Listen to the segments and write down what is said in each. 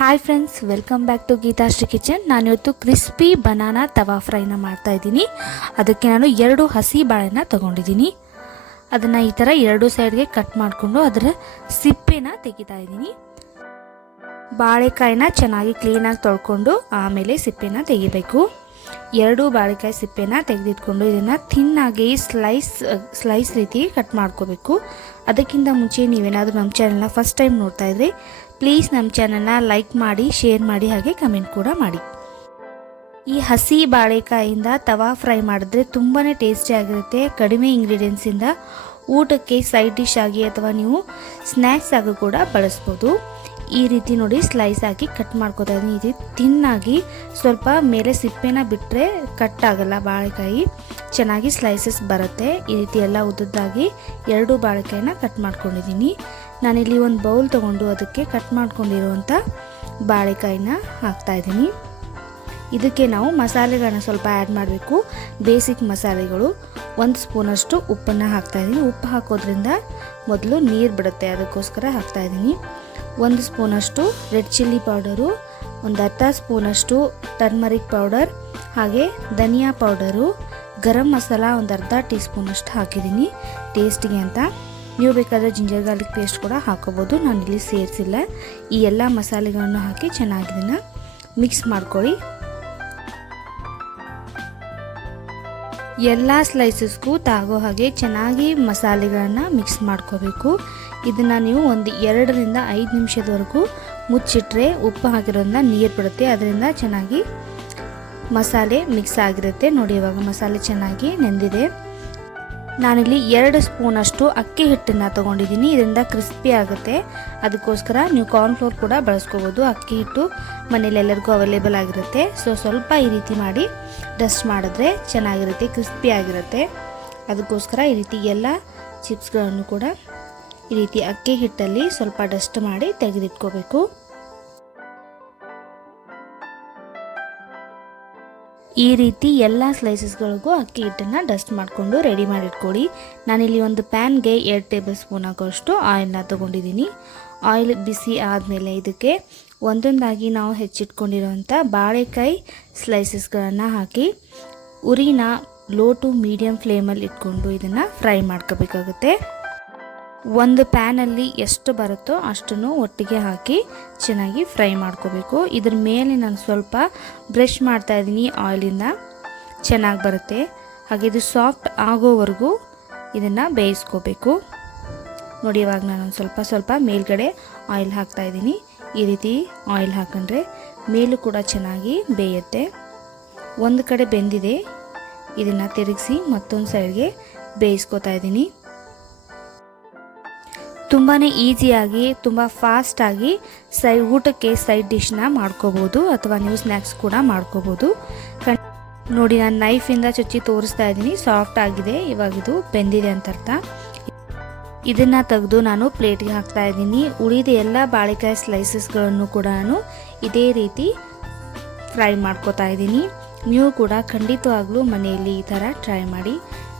Hi friends, welcome back to Geethashri kitchen. ನಾನಿವತ್ತು crispy banana tawa ಫ್ರೈನ ಮಾಡ್ತಾಯಿದ್ದೀನಿ. ಅದಕ್ಕೆ ನಾನು 2 ಹಸಿ ಬಾಳೆನ ತೊಗೊಂಡಿದ್ದೀನಿ. ಅದನ್ನು ಈ ಥರ 2 ಸೈಡ್ಗೆ ಕಟ್ ಮಾಡಿಕೊಂಡು ಅದರ ಸಿಪ್ಪೆನ ತೆಗಿತಾ ಇದ್ದೀನಿ. ಬಾಳೆಕಾಯಿನ ಚೆನ್ನಾಗಿ ಕ್ಲೀನಾಗಿ ತೊಳ್ಕೊಂಡು ಆಮೇಲೆ ಸಿಪ್ಪೆನ ತೆಗಿಬೇಕು. 2 ಬಾಳೆಕಾಯಿ ಸಿಪ್ಪೆನ ತೆಗೆದಿಟ್ಕೊಂಡು ಇದನ್ನು ಥಿನ್ನಾಗಿ ಸ್ಲೈಸ್ ರೀತಿ ಕಟ್ ಮಾಡ್ಕೋಬೇಕು. ಅದಕ್ಕಿಂತ ಮುಂಚೆ ನೀವೇನಾದರೂ ನಮ್ಮ ಚಾನಲ್ನ ಫಸ್ಟ್ ಟೈಮ್ ನೋಡ್ತಾ ಇದ್ರಿ, ಪ್ಲೀಸ್ ನಮ್ಮ ಚಾನಲ್ನ ಲೈಕ್ ಮಾಡಿ, ಶೇರ್ ಮಾಡಿ, ಹಾಗೆ ಕಮೆಂಟ್ ಕೂಡ ಮಾಡಿ. ಈ ಹಸಿ ಬಾಳೆಕಾಯಿಂದ ತವಾ ಫ್ರೈ ಮಾಡಿದ್ರೆ ತುಂಬಾ ಟೇಸ್ಟಿ ಆಗಿರುತ್ತೆ. ಕಡಿಮೆ ಇಂಗ್ರೀಡಿಯೆಂಟ್ಸಿಂದ ಊಟಕ್ಕೆ ಸೈಡ್ ಡಿಶ್ ಆಗಿ ಅಥವಾ ನೀವು ಸ್ನ್ಯಾಕ್ಸ್ ಆಗಿ ಕೂಡ ಬಳಸ್ಬೋದು. ಈ ರೀತಿ ನೋಡಿ ಸ್ಲೈಸ್ ಆಗಿ ಕಟ್ ಮಾಡ್ಕೋತಾ ಇದ್ದೀನಿ. ಇದು ತಿನ್ನಾಗಿ ಸ್ವಲ್ಪ ಮೇಲೆ ಸಿಪ್ಪೆನ ಬಿಟ್ಟರೆ ಕಟ್ ಆಗಲ್ಲ, ಬಾಳೆಕಾಯಿ ಚೆನ್ನಾಗಿ ಸ್ಲೈಸಸ್ ಬರುತ್ತೆ. ಈ ರೀತಿ ಎಲ್ಲ ಉದ್ದದ್ದಾಗಿ 2 ಬಾಳೆಕಾಯಿನ ಕಟ್ ಮಾಡ್ಕೊಂಡಿದ್ದೀನಿ. ನಾನಿಲ್ಲಿ ಒಂದು ಬೌಲ್ ತೊಗೊಂಡು ಅದಕ್ಕೆ ಕಟ್ ಮಾಡ್ಕೊಂಡಿರುವಂಥ ಬಾಳೆಕಾಯಿನ ಹಾಕ್ತಾಯಿದ್ದೀನಿ. ಇದಕ್ಕೆ ನಾವು ಮಸಾಲೆಗಳನ್ನ ಸ್ವಲ್ಪ ಆ್ಯಡ್ ಮಾಡಬೇಕು. ಬೇಸಿಕ್ ಮಸಾಲೆಗಳು 1 ಸ್ಪೂನಷ್ಟು ಉಪ್ಪನ್ನು ಹಾಕ್ತಾಯಿದ್ದೀನಿ. ಉಪ್ಪು ಹಾಕೋದ್ರಿಂದ ಮೊದಲು ನೀರು ಬಿಡುತ್ತೆ, ಅದಕ್ಕೋಸ್ಕರ ಹಾಕ್ತಾಯಿದ್ದೀನಿ. 1 ಸ್ಪೂನಷ್ಟು ರೆಡ್ ಚಿಲ್ಲಿ ಪೌಡರು, ಒಂದು ಅರ್ಧ ಸ್ಪೂನಷ್ಟು ಟರ್ಮರಿಕ್ ಪೌಡರ್, ಹಾಗೆ ಧನಿಯಾ ಪೌಡರು, ಗರಂ ಮಸಾಲ ಒಂದು ಅರ್ಧ ಟೀ ಸ್ಪೂನಷ್ಟು ಹಾಕಿದ್ದೀನಿ ಟೇಸ್ಟಿಗೆ ಅಂತ. ನೀವು ಬೇಕಾದರೆ ಜಿಂಜರ್ ಗಾರ್ಲಿಕ್ ಪೇಸ್ಟ್ ಕೂಡ ಹಾಕೋಬೋದು, ನಾನಿಲ್ಲಿ ಸೇರಿಸಿಲ್ಲ. ಈ ಎಲ್ಲ ಮಸಾಲೆಗಳನ್ನು ಹಾಕಿ ಚೆನ್ನಾಗಿ ಇದನ್ನು ಮಿಕ್ಸ್ ಮಾಡ್ಕೊಳ್ಳಿ. ಎಲ್ಲ ಸ್ಲೈಸಸ್ಗೂ ತಾಗೋ ಹಾಗೆ ಚೆನ್ನಾಗಿ ಮಸಾಲೆಗಳನ್ನು ಮಿಕ್ಸ್ ಮಾಡ್ಕೋಬೇಕು. ಇದನ್ನು ನೀವು ಒಂದು 2 ರಿಂದ 5 ನಿಮಿಷದವರೆಗೂ ಮುಚ್ಚಿಟ್ರೆ ಉಪ್ಪು ಹಾಕಿರೋದ್ರಿಂದ ನೀರು ಬಿಡುತ್ತೆ, ಅದರಿಂದ ಚೆನ್ನಾಗಿ ಮಸಾಲೆ ಮಿಕ್ಸ್ ಆಗಿರುತ್ತೆ. ನೋಡಿ, ಇವಾಗ ಮಸಾಲೆ ಚೆನ್ನಾಗಿ ನೆಂದಿದೆ. ನಾನಿಲ್ಲಿ 2 ಸ್ಪೂನಷ್ಟು ಅಕ್ಕಿ ಹಿಟ್ಟನ್ನು ತೊಗೊಂಡಿದ್ದೀನಿ. ಇದರಿಂದ ಕ್ರಿಸ್ಪಿ ಆಗುತ್ತೆ, ಅದಕ್ಕೋಸ್ಕರ ನೀವು ಕಾರ್ನ್ಫ್ಲೋರ್ ಕೂಡ ಬಳಸ್ಕೋಬೋದು. ಅಕ್ಕಿ ಹಿಟ್ಟು ಮನೇಲಿ ಎಲ್ಲರಿಗೂ ಅವೈಲೇಬಲ್ ಆಗಿರುತ್ತೆ. ಸ್ವಲ್ಪ ಈ ರೀತಿ ಮಾಡಿ ಡಸ್ಟ್ ಮಾಡಿದ್ರೆ ಚೆನ್ನಾಗಿರುತ್ತೆ, ಕ್ರಿಸ್ಪಿ ಆಗಿರುತ್ತೆ. ಅದಕ್ಕೋಸ್ಕರ ಈ ರೀತಿ ಎಲ್ಲ ಚಿಪ್ಸ್ಗಳನ್ನು ಕೂಡ ಈ ರೀತಿ ಅಕ್ಕಿ ಹಿಟ್ಟಲ್ಲಿ ಸ್ವಲ್ಪ ಡಸ್ಟ್ ಮಾಡಿ ತೆಗೆದಿಟ್ಕೋಬೇಕು. ಈ ರೀತಿ ಎಲ್ಲ ಸ್ಲೈಸಸ್ಗಳಿಗೂ ಅಕ್ಕಿ ಹಿಟ್ಟನ್ನು ಡಸ್ಟ್ ಮಾಡಿಕೊಂಡು ರೆಡಿ ಮಾಡಿಟ್ಕೊಳ್ಳಿ. ನಾನಿಲ್ಲಿ ಒಂದು ಪ್ಯಾನ್ಗೆ 2 ಟೇಬಲ್ ಸ್ಪೂನ್ ಆಗೋಷ್ಟು ಆಯಿಲ್ನ ತೊಗೊಂಡಿದ್ದೀನಿ. ಆಯಿಲ್ ಬಿಸಿ ಆದಮೇಲೆ ಇದಕ್ಕೆ ಒಂದೊಂದಾಗಿ ನಾವು ಹೆಚ್ಚಿಟ್ಕೊಂಡಿರೋಂಥ ಬಾಳೆಕಾಯಿ ಸ್ಲೈಸಸ್ಗಳನ್ನು ಹಾಕಿ ಉರಿನ ಲೋ ಟು ಮೀಡಿಯಮ್ ಫ್ಲೇಮಲ್ಲಿ ಇಟ್ಕೊಂಡು ಇದನ್ನು ಫ್ರೈ ಮಾಡ್ಕೋಬೇಕಾಗುತ್ತೆ. ಒಂದು ಪ್ಯಾನಲ್ಲಿ ಎಷ್ಟು ಬರುತ್ತೋ ಅಷ್ಟನ್ನು ಒಟ್ಟಿಗೆ ಹಾಕಿ ಚೆನ್ನಾಗಿ ಫ್ರೈ ಮಾಡ್ಕೋಬೇಕು. ಇದ್ರ ಮೇಲೆ ನಾನು ಸ್ವಲ್ಪ ಬ್ರಷ್ ಮಾಡ್ತಾ ಇದ್ದೀನಿ, ಆಯಿಲಿಂದ ಚೆನ್ನಾಗಿ ಬರುತ್ತೆ. ಹಾಗೆ ಇದು ಸಾಫ್ಟ್ ಆಗೋವರೆಗೂ ಇದನ್ನು ಬೇಯಿಸ್ಕೋಬೇಕು. ನೋಡಿ, ಇವಾಗ ನಾನು ಸ್ವಲ್ಪ ಮೇಲ್ಗಡೆ ಆಯಿಲ್ ಹಾಕ್ತಾ ಇದ್ದೀನಿ. ಈ ರೀತಿ ಆಯಿಲ್ ಹಾಕೊಂಡ್ರೆ ಮೇಲೂ ಕೂಡ ಚೆನ್ನಾಗಿ ಬೇಯುತ್ತೆ. ಒಂದು ಕಡೆ ಬೆಂದಿದೆ, ಇದನ್ನು ತಿರುಗಿಸಿ ಮತ್ತೊಂದು ಸೈಡ್ಗೆ ಬೇಯಿಸ್ಕೋತಾ ಇದ್ದೀನಿ. ತುಂಬಾ ಈಸಿಯಾಗಿ, ತುಂಬ ಫಾಸ್ಟಾಗಿ ಊಟಕ್ಕೆ ಸೈಡ್ ಡಿಶ್ನ ಮಾಡ್ಕೋಬೋದು, ಅಥವಾ ನೀವು ಸ್ನ್ಯಾಕ್ಸ್ ಕೂಡ ಮಾಡ್ಕೋಬೋದು. ನೋಡಿ, ನಾನು ನೈಫಿಂದ ಚುಚ್ಚಿ ತೋರಿಸ್ತಾ ಇದ್ದೀನಿ, ಸಾಫ್ಟ್ ಆಗಿದೆ. ಇವಾಗ ಇದು ಬೆಂದಿದೆ ಅಂತ ಅರ್ಥ. ಇದನ್ನು ತೆಗೆದು ನಾನು ಪ್ಲೇಟ್ಗೆ ಹಾಕ್ತಾ ಇದ್ದೀನಿ. ಉಳಿದ ಎಲ್ಲ ಬಾಳೆಕಾಯಿ ಸ್ಲೈಸಸ್ಗಳನ್ನು ಕೂಡ ನಾನು ಇದೇ ರೀತಿ ಫ್ರೈ ಮಾಡ್ಕೋತಾ ಇದ್ದೀನಿ. ನೀವು ಕೂಡ ಖಂಡಿತವಾಗ್ಲೂ ಮನೆಯಲ್ಲಿ ಈ ಥರ ಟ್ರೈ ಮಾಡಿ.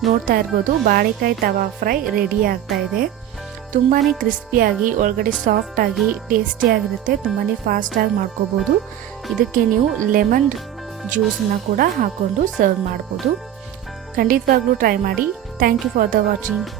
ನೋಡ್ತಾ ಇರ್ಬೋದು, ಬಾಳೆಕಾಯಿ ತವಾ ಫ್ರೈ ರೆಡಿ ಆಗ್ತಾ ಇದೆ. ತುಂಬಾ ಕ್ರಿಸ್ಪಿಯಾಗಿ, ಒಳಗಡೆ ಸಾಫ್ಟಾಗಿ, ಟೇಸ್ಟಿಯಾಗಿರುತ್ತೆ. ತುಂಬಾ ಫಾಸ್ಟಾಗಿ ಮಾಡ್ಕೋಬೋದು. ಇದಕ್ಕೆ ನೀವು ಲೆಮನ್ ಜ್ಯೂಸನ್ನು ಕೂಡ ಹಾಕ್ಕೊಂಡು ಸರ್ವ್ ಮಾಡ್ಬೋದು. ಖಂಡಿತವಾಗ್ಲೂ ಟ್ರೈ ಮಾಡಿ. Thank you for the watching.